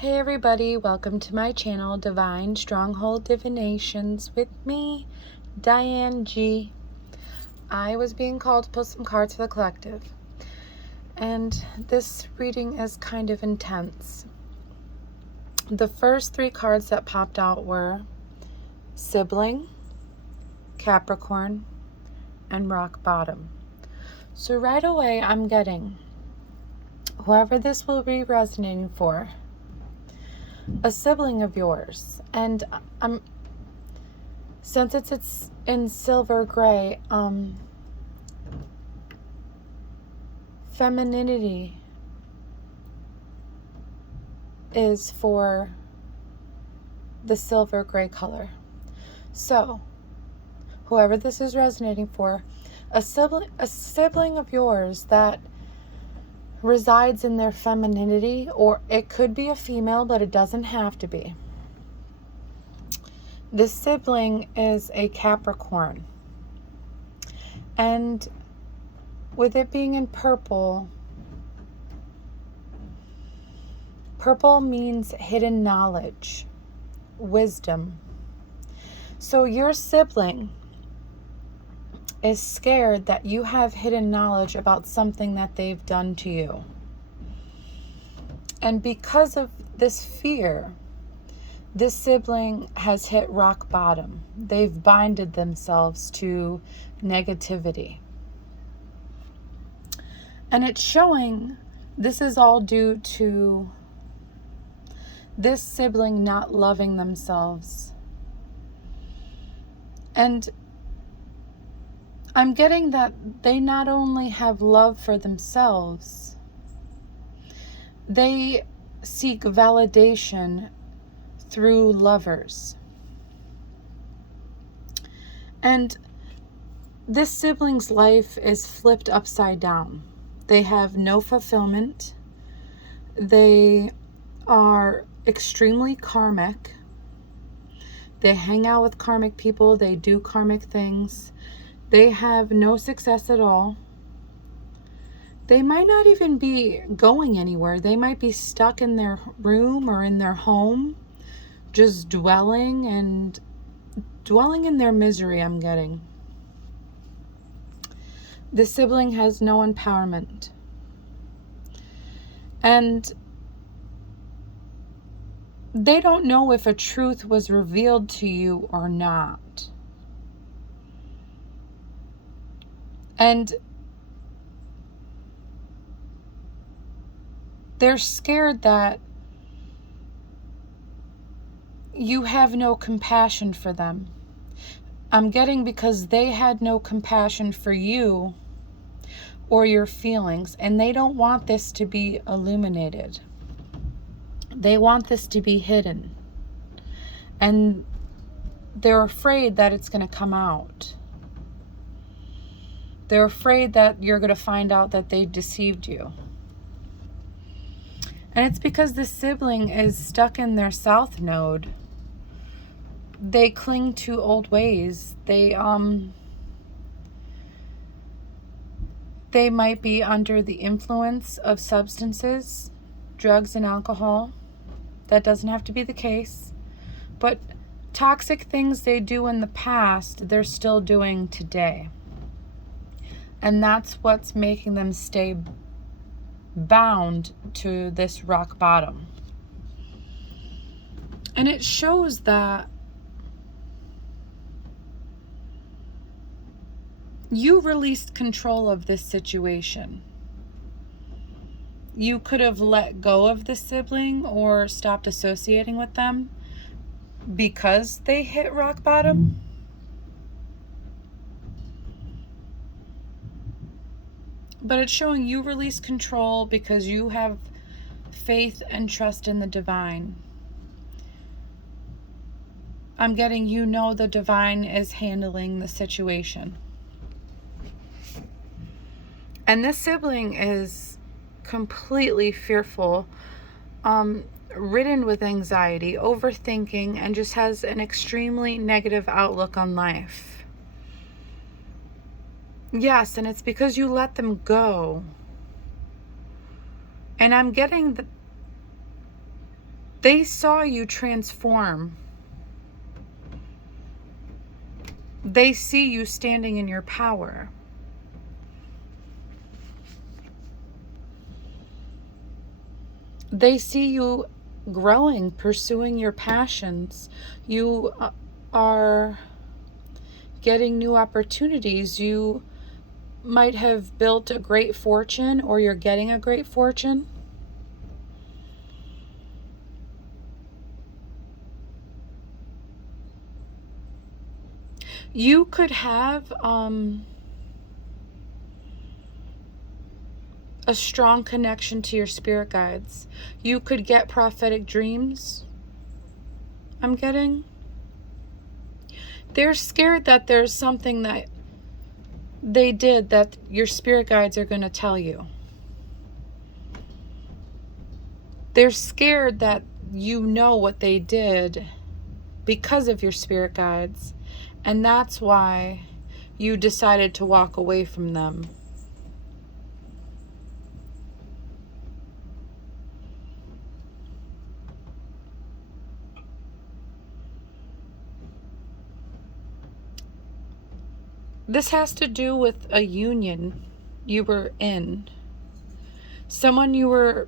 Hey everybody, welcome to my channel, Divine Stronghold Divinations, with me, Diane G. I was being called to pull some cards for the collective, and this reading is kind of intense. The first three cards that popped out were Sibling, Capricorn, and Rock Bottom. So right away I'm getting, whoever this will be resonating for, a sibling of yours. And since it's in silver gray, femininity is for the silver gray color. So whoever this is resonating for, a sibling of yours that resides in their femininity, or it could be a female, but it doesn't have to be. This sibling is a Capricorn. And with it being in purple, purple means hidden knowledge, wisdom. So your sibling is scared that you have hidden knowledge about something that they've done to you. And because of this fear, this sibling has hit rock bottom. They've binded themselves to negativity. And it's showing this is all due to this sibling not loving themselves. And I'm getting that they not only have love for themselves, they seek validation through lovers. And this sibling's life is flipped upside down. They have no fulfillment. They are extremely karmic. They hang out with karmic people. They do karmic things. They have no success at all. They might not even be going anywhere. They might be stuck in their room or in their home, just dwelling in their misery, I'm getting. This sibling has no empowerment. And they don't know if a truth was revealed to you or not. And they're scared that you have no compassion for them. I'm getting because they had no compassion for you or your feelings, and they don't want this to be illuminated. They want this to be hidden. And they're afraid that it's going to come out. They're afraid that you're going to find out that they deceived you. And it's because the sibling is stuck in their south node. They cling to old ways. They might be under the influence of substances, drugs, and alcohol. That doesn't have to be the case. But toxic things they do in the past, they're still doing today. And that's what's making them stay bound to this rock bottom. And it shows that you released control of this situation. You could have let go of the sibling or stopped associating with them because they hit rock bottom. But it's showing you release control because you have faith and trust in the divine. I'm getting the divine is handling the situation. And this sibling is completely fearful, ridden with anxiety, overthinking, and just has an extremely negative outlook on life. Yes, and it's because you let them go. And I'm getting They saw you transform. They see you standing in your power. They see you growing, pursuing your passions. You are getting new opportunities. You might have built a great fortune, or you're getting a great fortune. You could have a strong connection to your spirit guides. You could get prophetic dreams, I'm getting. They're scared that there's something that they did that your spirit guides are going to tell you. They're scared that you know what they did because of your spirit guides, and that's why you decided to walk away from them. This has to do with a union you were in. Someone you were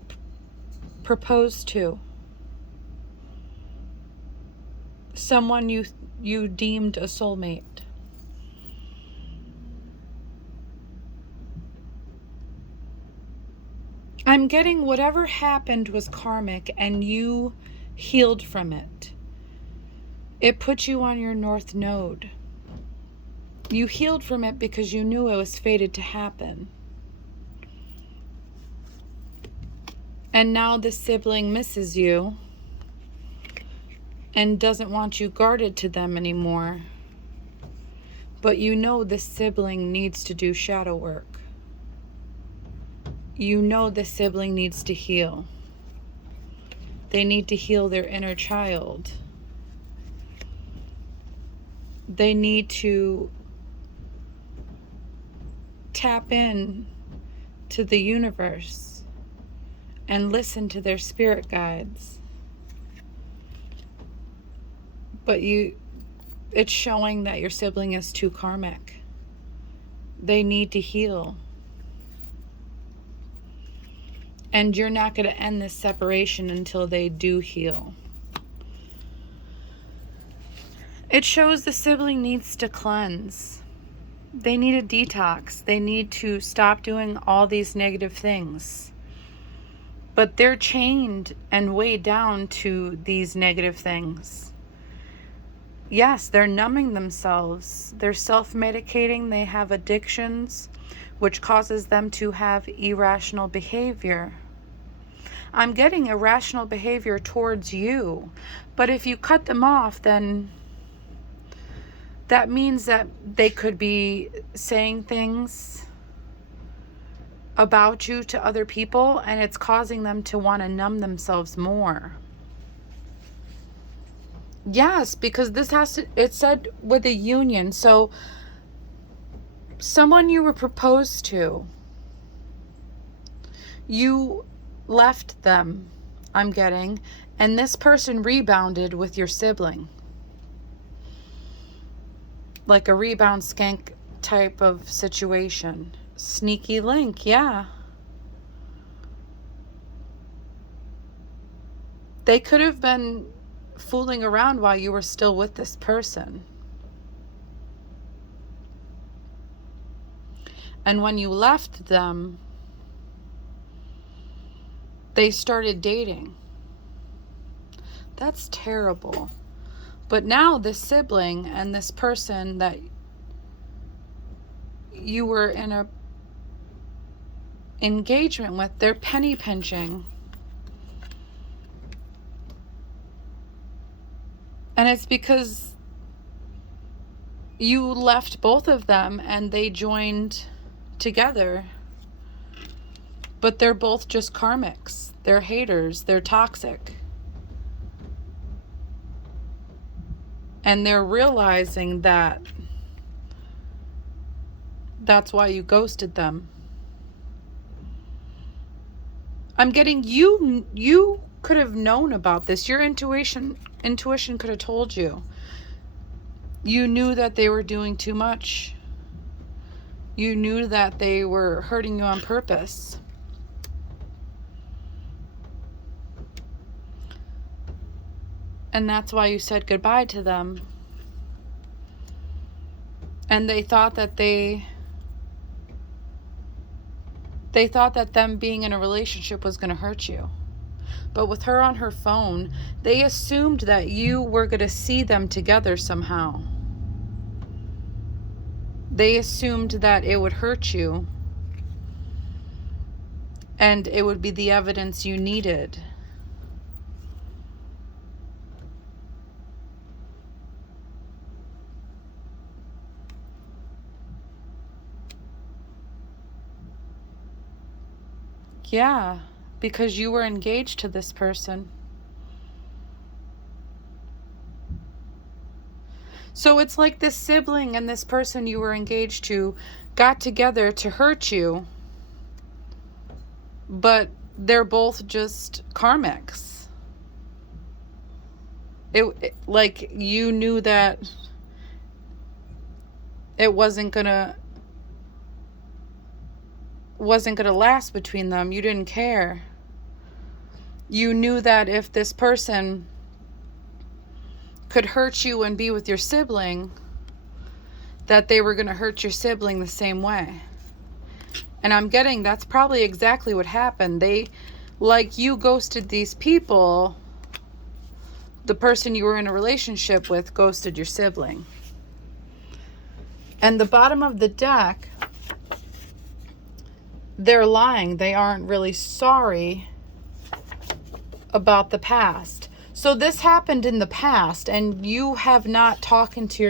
proposed to. Someone you deemed a soulmate. I'm getting whatever happened was karmic and you healed from it. It put you on your north node. You healed from it because you knew it was fated to happen. And now the sibling misses you and doesn't want you guarded to them anymore. But you know the sibling needs to do shadow work. You know the sibling needs to heal. They need to heal their inner child. They need to tap in to the universe and listen to their spirit guides. But it's showing that your sibling is too karmic. They need to heal. And you're not going to end this separation until they do heal. It shows the sibling needs to cleanse. They need a detox. They need to stop doing all these negative things. But they're chained and weighed down to these negative things. Yes, they're numbing themselves. They're self-medicating. They have addictions, which causes them to have irrational behavior. I'm getting irrational behavior towards you. But if you cut them off, then that means that they could be saying things about you to other people, and it's causing them to want to numb themselves more. Yes, because it said with a union. So someone you were proposed to, you left them, I'm getting, and this person rebounded with your sibling. Like a rebound skank type of situation. Sneaky link, yeah. They could have been fooling around while you were still with this person. And when you left them, they started dating. That's terrible. But now this sibling and this person that you were in a engagement with, they're penny pinching. And it's because you left both of them and they joined together. But they're both just karmics. They're haters. They're toxic. And they're realizing that that's why you ghosted them. I'm getting you could have known about this. Your intuition could have told you. You knew that they were doing too much. You knew that they were hurting you on purpose. And that's why you said goodbye to them. And they thought that they thought that them being in a relationship was going to hurt you. But with her on her phone, they assumed that you were going to see them together somehow. They assumed that it would hurt you and it would be the evidence you needed. Yeah, because you were engaged to this person. So it's like this sibling and this person you were engaged to got together to hurt you, but they're both just karmics. Like you knew that it wasn't gonna last between them. You didn't care. You knew that if this person could hurt you and be with your sibling, that they were going to hurt your sibling the same way. And I'm getting that's probably exactly what happened. They, like you ghosted these people, the person you were in a relationship with ghosted your sibling. And the bottom of the deck, they're lying. They aren't really sorry about the past. So this happened in the past, and you have not spoken to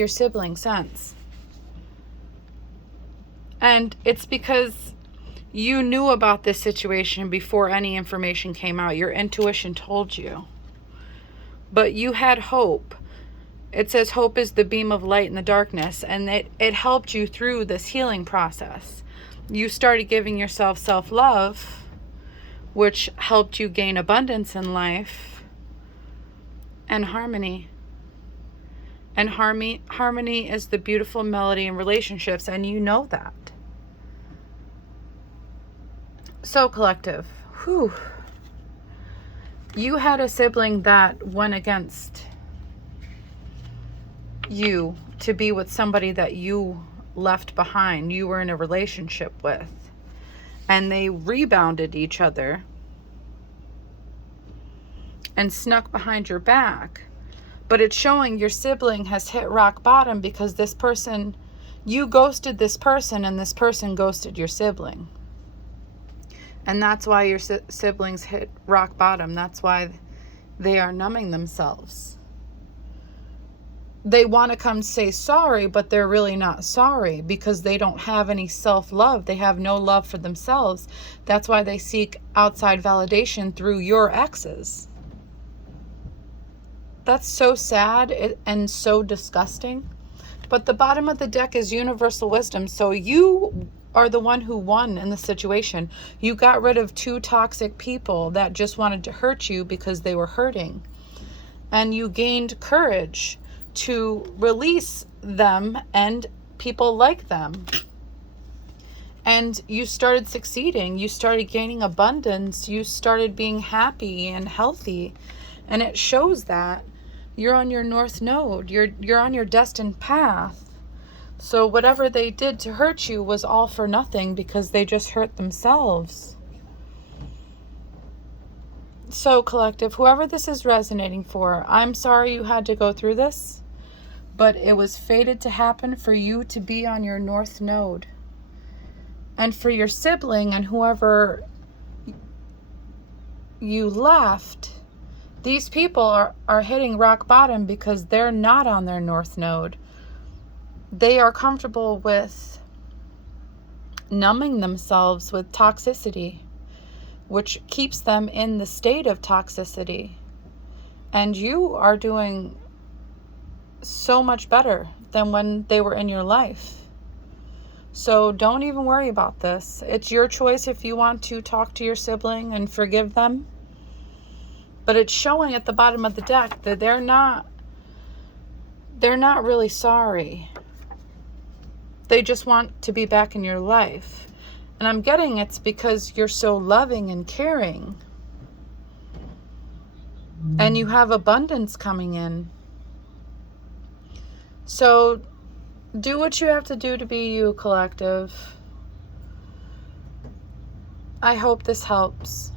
your sibling since. And it's because you knew about this situation before any information came out. Your intuition told you. But you had hope. It says hope is the beam of light in the darkness, and it helped you through this healing process. You started giving yourself self-love, which helped you gain abundance in life and harmony. And harmony is the beautiful melody in relationships, and you know that. So collective, whew. You had a sibling that went against you to be with somebody that you left behind, you were in a relationship with. And they rebounded each other and snuck behind your back. But it's showing your sibling has hit rock bottom because this person, you ghosted this person and this person ghosted your sibling. And that's why your siblings hit rock bottom. That's why they are numbing themselves. They want to come say sorry, but they're really not sorry because they don't have any self-love. They have no love for themselves. That's why they seek outside validation through your exes. That's so sad and so disgusting. But the bottom of the deck is universal wisdom. So you are the one who won in the situation. You got rid of two toxic people that just wanted to hurt you because they were hurting. And you gained courage to release them and people like them. And you started succeeding. You started gaining abundance. You started being happy and healthy. And it shows that you're on your north node. You're on your destined path. So whatever they did to hurt you was all for nothing because they just hurt themselves. So collective, whoever this is resonating for, I'm sorry you had to go through this. But it was fated to happen for you to be on your north node. And for your sibling and whoever you left, these people are hitting rock bottom because they're not on their north node. They are comfortable with numbing themselves with toxicity, which keeps them in the state of toxicity. And you are doing so much better than when they were in your life. So don't even worry about this. It's your choice if you want to talk to your sibling and forgive them. But it's showing at the bottom of the deck that they're not really sorry. They just want to be back in your life. And I'm getting it's because you're so loving and caring. And you have abundance coming in. So do what you have to do to be you, collective. I hope this helps.